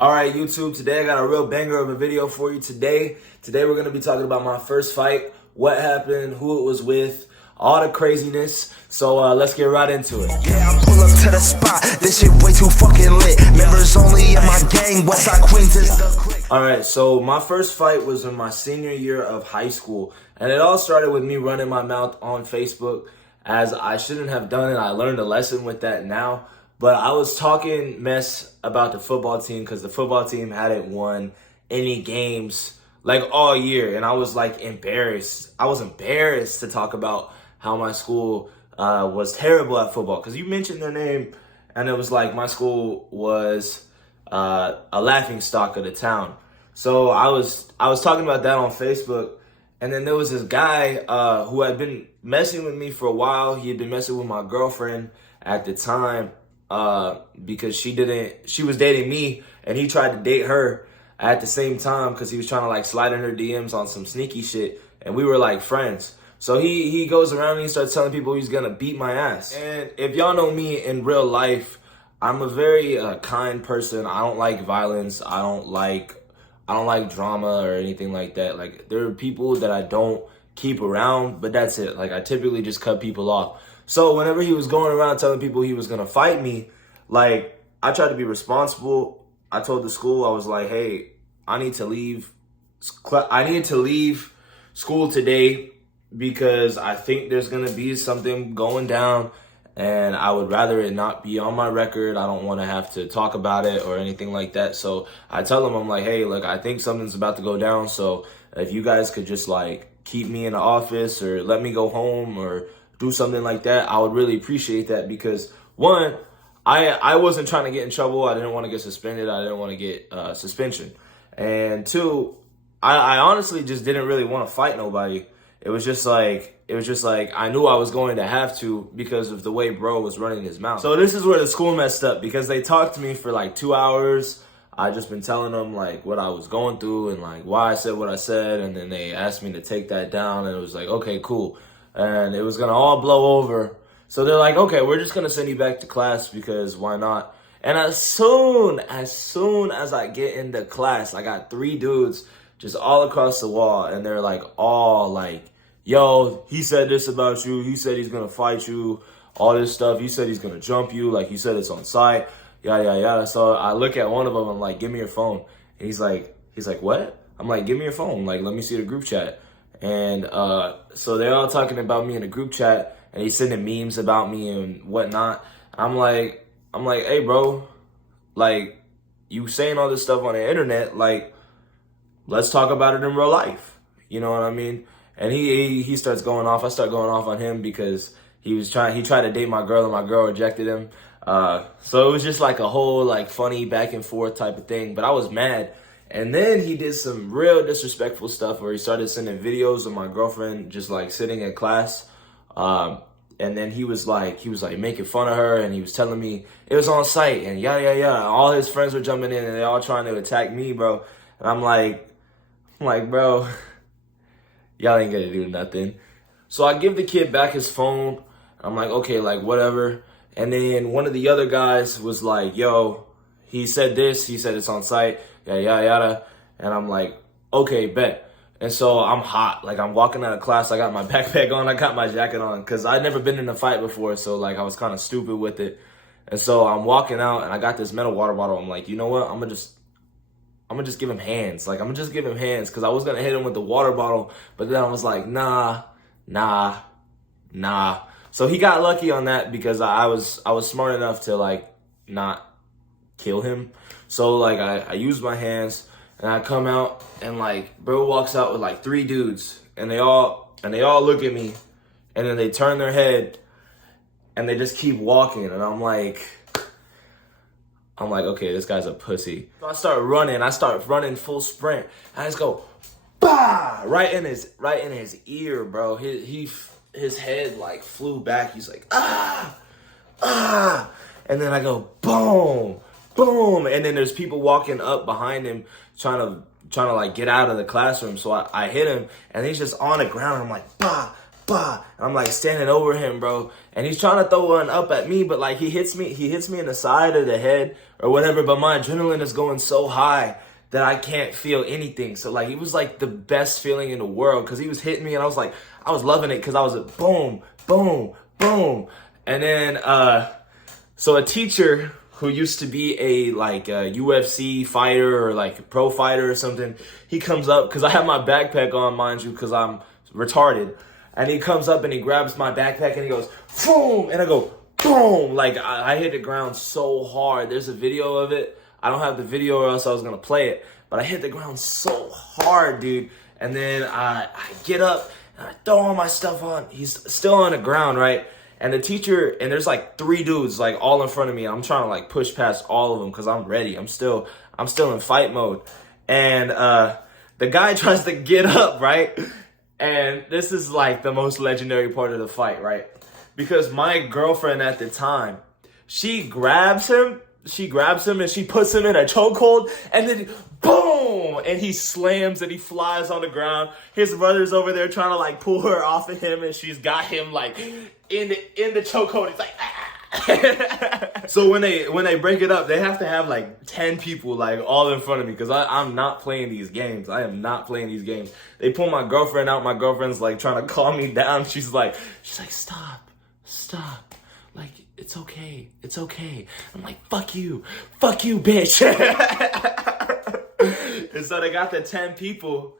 All right, YouTube, today I got a real banger of a video for you today. Today we're going to be talking about my first fight, what happened, who it was with, all the craziness. So let's get right into it. Yeah, I pull up to the spot. This shit way too fucking lit. Members only in my gang. Westside Queens is the clique. All right, so my first fight was in my senior year of high school. And it all started with me running my mouth on Facebook, as I shouldn't have done it. I learned a lesson with that now. But I was talking mess about the football team because the football team hadn't won any games like all year. And I was like embarrassed. I was embarrassed to talk about how my school was terrible at football. Because you mentioned their name and it was like my school was a laughing stock of the town. So I was talking about that on Facebook. And then there was this guy who had been messing with me for a while. He had been messing with my girlfriend at the time. Because she was dating me and he tried to date her at the same time because he was trying to like slide in her DMs on some sneaky shit, and we were like friends. So he goes around and he starts telling people he's gonna beat my ass. And if y'all know me in real life, I'm a very kind person. I don't like violence. I don't like drama or anything like that. Like, there are people that I don't keep around, but that's it. Like, I typically just cut people off. So whenever he was going around telling people he was going to fight me, like, I tried to be responsible. I told the school, I was like, hey, I need to leave school today because I think there's going to be something going down and I would rather it not be on my record. I don't want to have to talk about it or anything like that. So I tell them, I'm like, hey, look, I think something's about to go down. So if you guys could just like keep me in the office or let me go home or do something like that, I would really appreciate that because, one, I wasn't trying to get in trouble. I didn't want to get suspended. I didn't want to get suspension. And two, I honestly just didn't really want to fight nobody. It was just like I knew I was going to have to because of the way bro was running his mouth. So this is where the school messed up because they talked to me for like 2 hours. I just been telling them like what I was going through and like why I said what I said. And then they asked me to take that down and it was like, okay, cool. And it was going to all blow over. So they're like, okay, we're just going to send you back to class because why not? And as soon as I get into class, I got 3 dudes just all across the wall. And they're like, all like, yo, he said this about you. He said he's going to fight you. All this stuff. He said he's going to jump you. Like, he said it's on site. Yada, yada, yada. So I look at one of them. I'm like, give me your phone. And he's like, what? I'm like, give me your phone. Like, let me see the group chat. And so they're all talking about me in a group chat, and he's sending memes about me and whatnot. I'm like, hey, bro, like, you saying all this stuff on the internet, like, let's talk about it in real life. You know what I mean? And he starts going off. I start going off on him because he tried to date my girl, and my girl rejected him. So it was just like a whole like funny back and forth type of thing. But I was mad. And then he did some real disrespectful stuff where he started sending videos of my girlfriend just like sitting in class. And then he was like making fun of her and he was telling me it was on site and yada, yada, yada. All his friends were jumping in and they all trying to attack me, bro. And I'm like, bro, y'all ain't gonna do nothing. So I give the kid back his phone. I'm like, okay, like whatever. And then one of the other guys was like, yo, he said this, he said it's on site. Yada, yada, yada. And I'm like, okay, bet. And so I'm hot. Like, I'm walking out of class. I got my backpack on. I got my jacket on because I'd never been in a fight before. So, like, I was kind of stupid with it. And so I'm walking out, and I got this metal water bottle. I'm like, you know what? I'm going to just give him hands. Like, I'm going to just give him hands because I was going to hit him with the water bottle. But then I was like, nah. So he got lucky on that because I was smart enough to, like, not kill him. So like I use my hands and I come out and like bro walks out with like 3 dudes and they all look at me and then they turn their head and they just keep walking and I'm like okay, this guy's a pussy. So I start running full sprint. And I just go bah right in his ear, bro. His head like flew back. He's like ah, and then I go boom. Boom! And then there's people walking up behind him trying to like get out of the classroom. So I hit him and he's just on the ground. I'm like, bah, bah. And I'm like standing over him, bro. And he's trying to throw one up at me, but like he hits me in the side of the head or whatever. But my adrenaline is going so high that I can't feel anything. So like, it was like the best feeling in the world because he was hitting me and I was loving it because I was like, boom, boom, boom. And then, so a teacher who used to be a UFC fighter or like a pro fighter or something, he comes up because I have my backpack on, mind you, because I'm retarded. And he comes up and he grabs my backpack and he goes, boom, and I go, boom. Like I hit the ground so hard. There's a video of it. I don't have the video or else I was gonna play it, but I hit the ground so hard, dude. And then I get up and I throw all my stuff on. He's still on the ground, right? And the teacher, and there's like 3 dudes like all in front of me. I'm trying to like push past all of them because I'm ready. I'm still in fight mode. And the guy tries to get up, right? And this is like the most legendary part of the fight, right? Because my girlfriend at the time, she grabs him and she puts him in a chokehold, and then boom, and he slams and he flies on the ground. His brother's over there trying to like pull her off of him, and she's got him like in the chokehold. It's like ah. So when they break it up, they have to have like 10 people like all in front of me because I'm not playing these games. I am not playing these games. They pull my girlfriend out. My girlfriend's like trying to calm me down. She's like stop. Like, it's okay. I'm like, fuck you, bitch. And so they got the 10 people,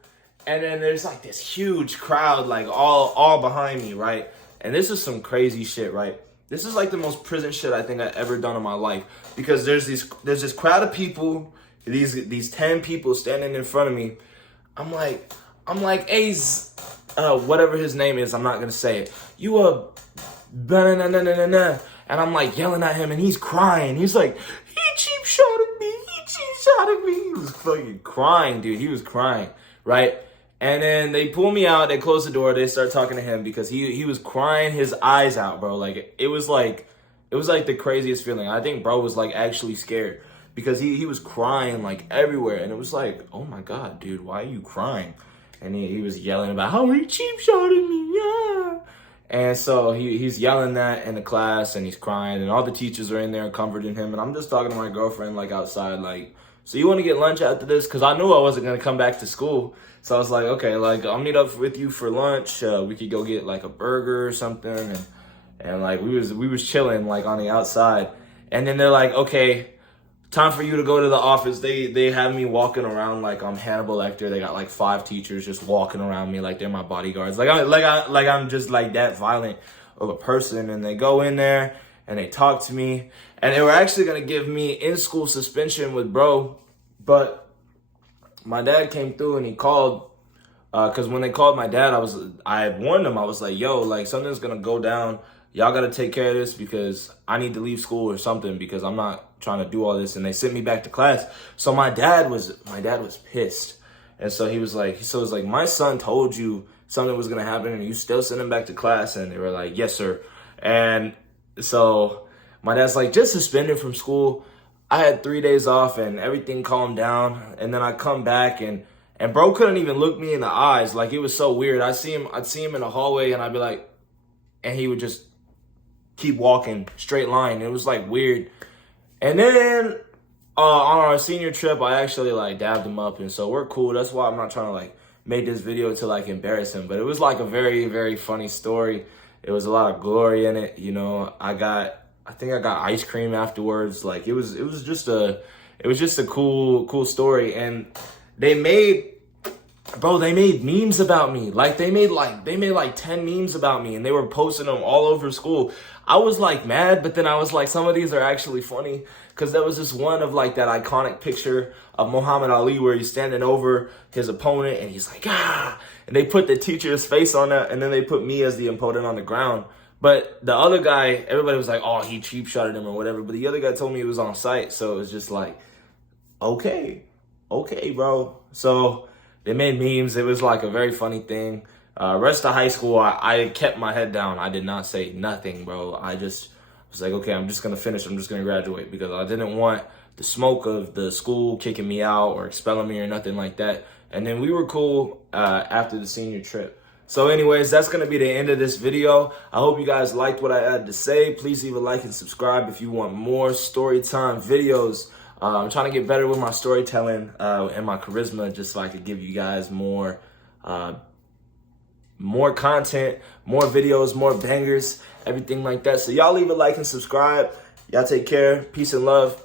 and then there's like this huge crowd, like all behind me, right? And this is some crazy shit, right? This is like the most prison shit I think I've ever done in my life, because there's this crowd of people, these 10 people standing in front of me. I'm like, hey, whatever his name is, I'm not gonna say it. And I'm like yelling at him, and he's crying. He's like, he cheap shotted me. He was fucking crying, dude. He was crying, right? And then they pull me out. They close the door. They start talking to him because he was crying his eyes out, bro. Like it was like the craziest feeling. I think bro was like actually scared because he was crying like everywhere, and it was like, oh my god, dude, why are you crying? And he was yelling about how he cheap shotted me, yeah. And so he's yelling that in the class, and he's crying, and all the teachers are in there comforting him, and I'm just talking to my girlfriend like outside, like, so you want to get lunch after this? Because I knew I wasn't going to come back to school. So I was like, okay, like, I'll meet up with you for lunch. We could go get like a burger or something. And like, we was chilling like on the outside. And then they're like, okay, time for you to go to the office. They have me walking around like I'm Hannibal Lecter. They got like 5 teachers just walking around me like they're my bodyguards. I'm just like that violent of a person. And they go in there and they talk to me. And they were actually going to give me in-school suspension with bro. But my dad came through and he called. Because when they called my dad, I had warned him. I was like, yo, like something's going to go down. Y'all got to take care of this because I need to leave school or something because I'm not trying to do all this. And they sent me back to class. So my dad was pissed. And so he was like, my son told you something was going to happen and you still send him back to class. And they were like, yes, sir. And so my dad's like, just suspended from school. I had 3 days off and everything calmed down. And then I come back and bro couldn't even look me in the eyes. Like, it was so weird. I'd see him in the hallway and I'd be like, and he would just keep walking straight line. It was like weird. And then on our senior trip, I actually like dabbed him up. And so we're cool. That's why I'm not trying to like make this video to like embarrass him. But it was like a very, very funny story. It was a lot of glory in it. You know, I think I got ice cream afterwards. Like it was just a cool story. And they made memes about me. Like they made like 10 memes about me and they were posting them all over school. I was like mad, but then I was like, some of these are actually funny. Cause there was this one of like that iconic picture of Muhammad Ali where he's standing over his opponent and he's like, ah, and they put the teacher's face on that. And then they put me as the opponent on the ground. But the other guy, everybody was like, oh, he cheap shotted him or whatever. But the other guy told me he was on site. So it was just like, okay, bro. So they made memes. It was like a very funny thing. Rest of high school, I kept my head down. I did not say nothing, bro. I just was like, okay, I'm just going to finish. I'm just going to graduate because I didn't want the smoke of the school kicking me out or expelling me or nothing like that. And then we were cool after the senior trip. So anyways, that's going to be the end of this video. I hope you guys liked what I had to say. Please leave a like and subscribe if you want more story time videos. I'm trying to get better with my storytelling and my charisma, just so I could give you guys more content, more videos, more bangers, everything like that. So y'all leave a like and subscribe. Y'all take care. Peace and love.